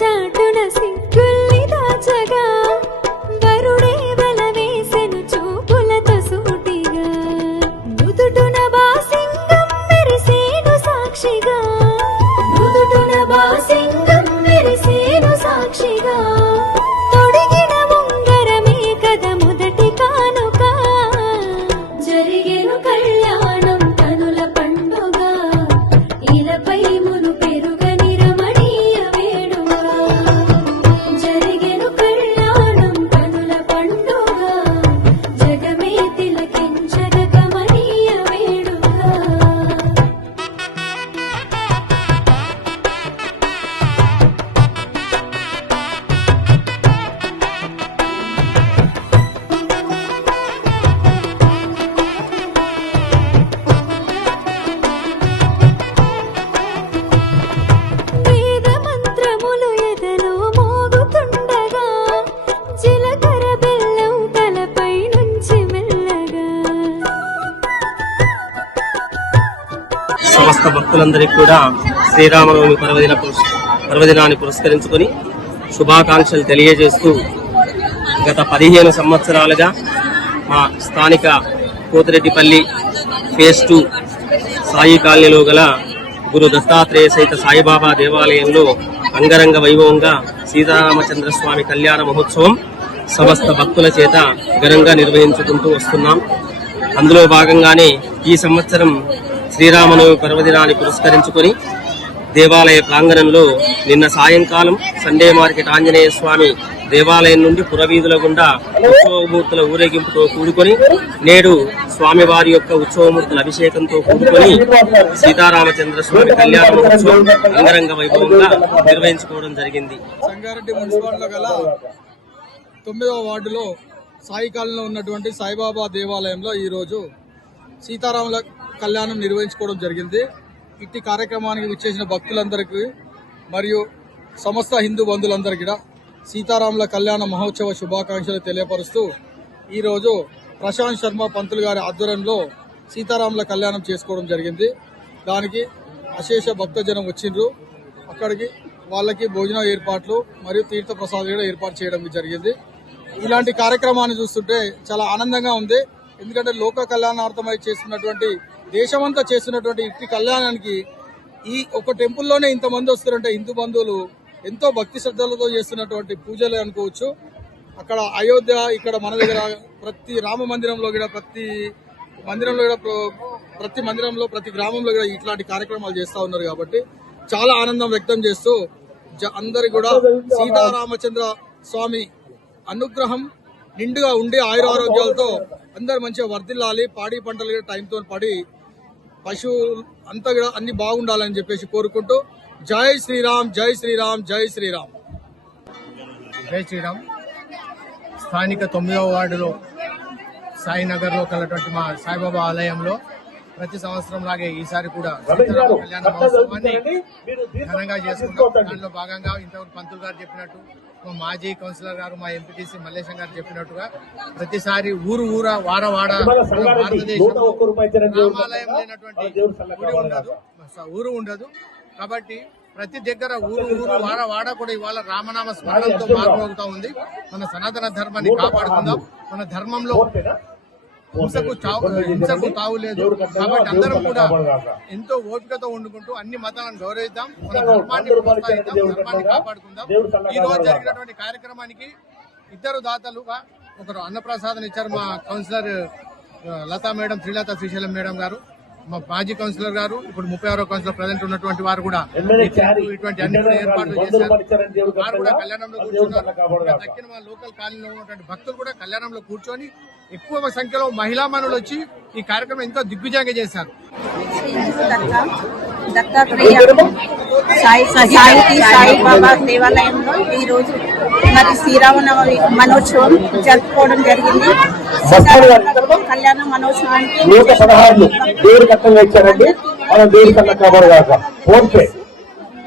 చాటున సిగ్గుల్ని దాచగా వరుడే వల వేసెను చూపులతో సూటిగా నుదుటున బాసింగం మెరిసేను సాక్షిగా నుదుటున బాసింగం మెరిసేను సాక్షిగా తొడిగిన ఉంగరమే కథ మొదటి కానుక జరిగెను కళ్యాణం కనుల పండుగ ఇలపై మును పెరుగని రమణీయ వేడుక జరిగెను కళ్యాణం కనుల పండుగ జగమే తిలకించగ కమనీయ వేడుక వేద మంత్రములు ఎదలో మోగుతుండగా జీలకర్ర బెల్లం తలపై నుంచి మెల్లగా సమస్త భక్తులందరికీ కూడా శ్రీరామనవమి పర్వదినాన్ని పురస్కరించుకొని శుభాకాంక్షలు తెలియజేస్తూ గత 15 సంవత్సరాలుగా మా స్థానిక పోతిరెడ్డిపల్లి ఫేజ్ 2 సాయి కాలనీలో గల గురు దత్తాత్రేయ సహిత సాయిబాబా దేవాలయంలో అంగరంగ వైభవంగా సీతారామచంద్రస్వామి కళ్యాణ మహోత్సవం సమస్త భక్తుల చేత ఘనంగా నిర్వహించుకుంటూ వస్తున్నాం. అందులో భాగంగానే ఈ సంవత్సరం శ్రీరామనవమి పర్వదినాన్ని పురస్కరించుకొని దేవాలయ ప్రాంగణంలో నిన్న సాయంకాలం సండే మార్కెట్ ఆంజనేయ స్వామి దేవాలయం నుండి పురవీధుల గుండా ఉత్సవమూర్తుల ఊరేగింపుతో కూడుకొని నేడు స్వామివారి యొక్క ఉత్సవమూర్తుల అభిషేకంతో కూడుకొని సీతారామచంద్ర స్వామి కళ్యాణ మహోత్సవం అంగరంగ వైభవంగా నిర్వహించుకోవడం జరిగింది. సంగారెడ్డి మున్సిపాలిటీలో గల 9వ వార్డులో సాయి కాలనీలో ఉన్నటువంటి సాయిబాబా దేవాలయంలో ఈరోజు సీతారాముల కళ్యాణం నిర్వహించుకోవడం జరిగింది. ఇట్టి కార్యక్రమానికి విచ్చేసిన భక్తులందరికీ మరియు సమస్త హిందూ బంధువులందరికీ సీతారాముల కళ్యాణ మహోత్సవ శుభాకాంక్షలు తెలియపరుస్తూ ఈరోజు ప్రశాంత్ శర్మ పంతులు గారి ఆధ్వర్యంలో సీతారాముల కళ్యాణం చేసుకోవడం జరిగింది. దానికి అశేష భక్తజనం వచ్చిండ్రు. అక్కడికి వాళ్ళకి భోజన ఏర్పాట్లు మరియు తీర్థ ప్రసాదాలు ఏర్పాటు చేయడం జరిగింది. ఇలాంటి కార్యక్రమాన్ని చూస్తుంటే చాలా ఆనందంగా ఉంది. ఎందుకంటే లోక కళ్యాణార్థమై చేస్తున్నటువంటి దేశమంతా చేస్తున్నటువంటి ఇట్టి కళ్యాణానికి ఈ ఒక టెంపుల్లోనే ఇంతమంది వస్తారంటే హిందూ బంధువులు ఎంతో భక్తి శ్రద్ధలతో చేస్తున్నటువంటి పూజలే అనుకోవచ్చు. అక్కడ అయోధ్య, ఇక్కడ మన దగ్గర ప్రతి రామ మందిరంలో కూడా ప్రతి మందిరంలో ప్రతి గ్రామంలో కూడా ఇట్లాంటి కార్యక్రమాలు చేస్తూ ఉన్నారు. కాబట్టి చాలా ఆనందం వ్యక్తం చేస్తూ అందరికి కూడా సీతారామచంద్ర స్వామి అనుగ్రహం నిండుగా ఉండి ఆయురారోగ్యాలతో అందరు మంచిగా వర్ధిల్లాలి, పాడి పంటలు కూడా టైంతో పడి పశువులు అంతా కూడా అన్ని బాగుండాలని చెప్పేసి కోరుకుంటూ జై శ్రీరామ్, జై శ్రీరామ్, జై శ్రీరామ్. జై శ్రీరామ్. స్థానిక 9వ వార్డులో సాయినగర్లో కలటువంటి మా సాయిబాబా ఆలయంలో ప్రతి సంవత్సరం లాగే ఈసారి కూడా సీతారామ కళ్యాణ మహోత్సవాన్ని ఘనంగా చేసుకుంటాం. దానిలో భాగంగా ఇంతవరకు పంతులు గారు చెప్పినట్టు, మా మాజీ కౌన్సిలర్ గారు, మా ఎంపీటీసీ మల్లేశం గారు చెప్పినట్టుగా ప్రతిసారి వాడ భారతదేశంలో రామాలయం లేనటువంటి ఊరు ఉండదు. కాబట్టి ప్రతి దగ్గర ఊరు వాడ కూడా ఇవాళ రామనామ స్మరణంతో మారుమోగుతా ఉంది. మన సనాతన ధర్మాన్ని కాపాడుకుందాం. మన ధర్మంలో హింసకు తావు లేదు. కాబట్టి అందరం కూడా ఎంతో ఓపికతో వండుకుంటూ అన్ని మతాలను గౌరవిద్దాం, మన ధర్మాన్ని ప్రోత్సహిద్దాం, ధర్మాన్ని కాపాడుకుందాం. ఈ రోజు జరిగినటువంటి కార్యక్రమానికి ఇద్దరు దాతలుగా ఒకరు అన్నప్రసాదం ఇచ్చారు. మా councillor Latha madam, Srilatha Srisailam madam గారు, మా మాజీ కౌన్సిలర్ గారు, ఇప్పుడు 36వ కౌన్సిలర్ ప్రజెంట్ ఉన్నటువంటి వారు కూడా ఇటువంటి అన్ని కూడా ఏర్పాట్లు చేశారు. వారు కూడా కళ్యాణంలో కూర్చున్నారు. దక్కిన మా లోకల్ కాలనీలో ఉన్నటువంటి భక్తులు కూడా కళ్యాణంలో కూర్చొని ఎక్కువ సంఖ్యలో మహిళా మనులు వచ్చి ఈ కార్యక్రమం ఎంతో దిగ్విజయంగా చేశారు. దత్తాత్రేయ సాయిబాబా దేవాలయంలో ఈ రోజు మరి శ్రీరామనవమి మనోత్సవం జరుపుకోవడం జరిగింది. కళ్యాణ మనోత్సవానికి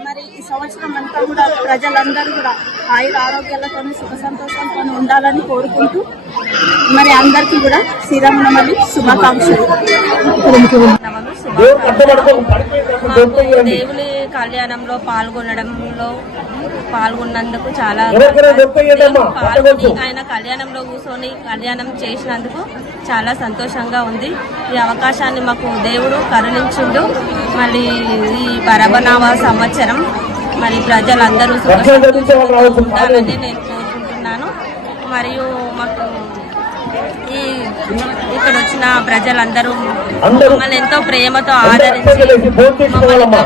మరి ఈ సంవత్సరం అంతా కూడా ప్రజలందరూ కూడా ఆయుర ఆరోగ్యాలతో సుఖ సంతోషంతో ఉండాలని కోరుకుంటూ మరి అందరికీ కూడా శ్రీరామనవమి శుభాకాంక్షలు. దేవుని కళ్యాణంలో పాల్గొన్నందుకు చాలా పాల్గొని ఆయన కళ్యాణంలో కూర్చొని కళ్యాణం చేసినందుకు చాలా సంతోషంగా ఉంది. ఈ అవకాశాన్ని మాకు దేవుడు కరుణించుండు. మళ్ళీ ఈ పరభనామ సంవత్సరం మరి ప్రజలందరూ ఉండాలని నేను కోరుకుంటున్నాను. మరియు మాకు ఇక్కడ వచ్చిన ప్రజలందరూ మమ్మల్ని ఎంతో ప్రేమతో ఆదరించి మమ్మల్ని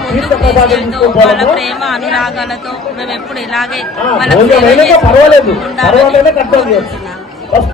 వాళ్ళ ప్రేమ అనురాగాలతో మేము ఎప్పుడు ఇలాగే వాళ్ళ సేవ చేసుకుంటూ ఉండాలని కోరుకుంటున్నాను.